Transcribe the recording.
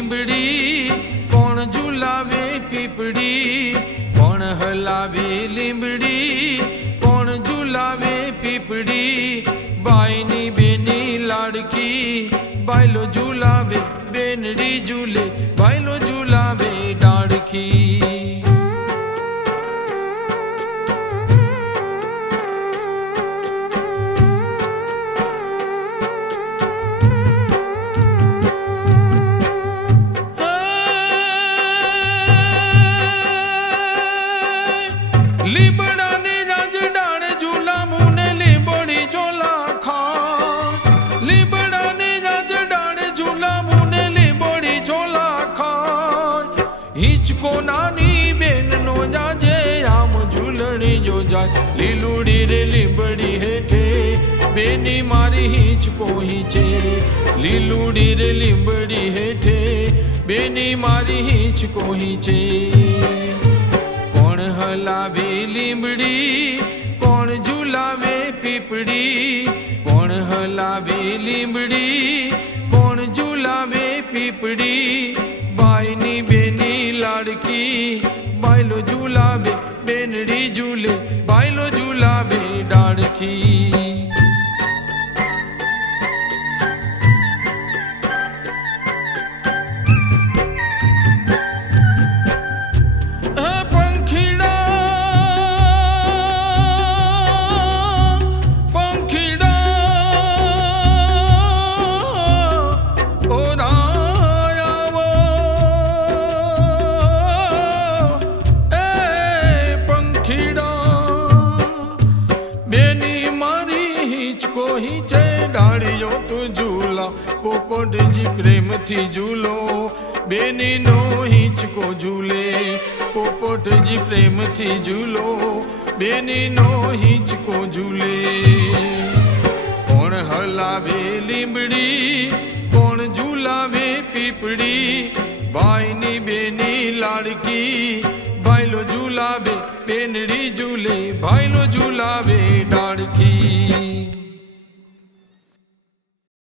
લીંબડી કોણ ઝુલાવે પીપળી કોણ હલાવે લીંબડી કોણ ઝુલાવે પીપળી બાઈની બેની લાડકી બાયલો ઝુલાવે બેનડી ઝૂલે બાયલો ઝુલાવે ડાળખી લીંબડાની રાજ ડાળે ઝૂલા મુને લીંબડી ઝોલા ખા લીંબડાની રાજ ડાળે ઝૂલા મુને લીંબડી ઝોલા ખા હિંચકો નાની બેનનો જાજે આમ ઝૂલણી જો જાય લીલુડી રે લીંબડી હેઠે બેની મારી હિંચકો હિંચે લીલુડી રે લીંબડી હેઠે બેની મારી હિંચકો હિંચે હલાવે લીંબડી કોણ ઝુલાવે પીપળી કોણ હલાવે લીંબડી કોણ ઝુલાવે પીપળી બાઈની બેની લાડકી બાયલો ઝુલાવે બેનડી ઝૂલે બાયલો ઝુલાવે ડાળખી હિંચે ડાળીઓ તું ઝૂલા પોપટજી પ્રેમથી ઝૂલો બેનીનો હિંચકો ઝૂલે પોપટજી પ્રેમથી ઝૂલો બેનીનો હિંચકો ઝૂલે કોણ હલાવે લીંબડી કોણ ઝૂલાવે પીપળી બાઈની બેની લાડકી બાયલો ઝૂલાવે બેનડી ઝૂલે બાયલો ઝૂલાવે ડાળકી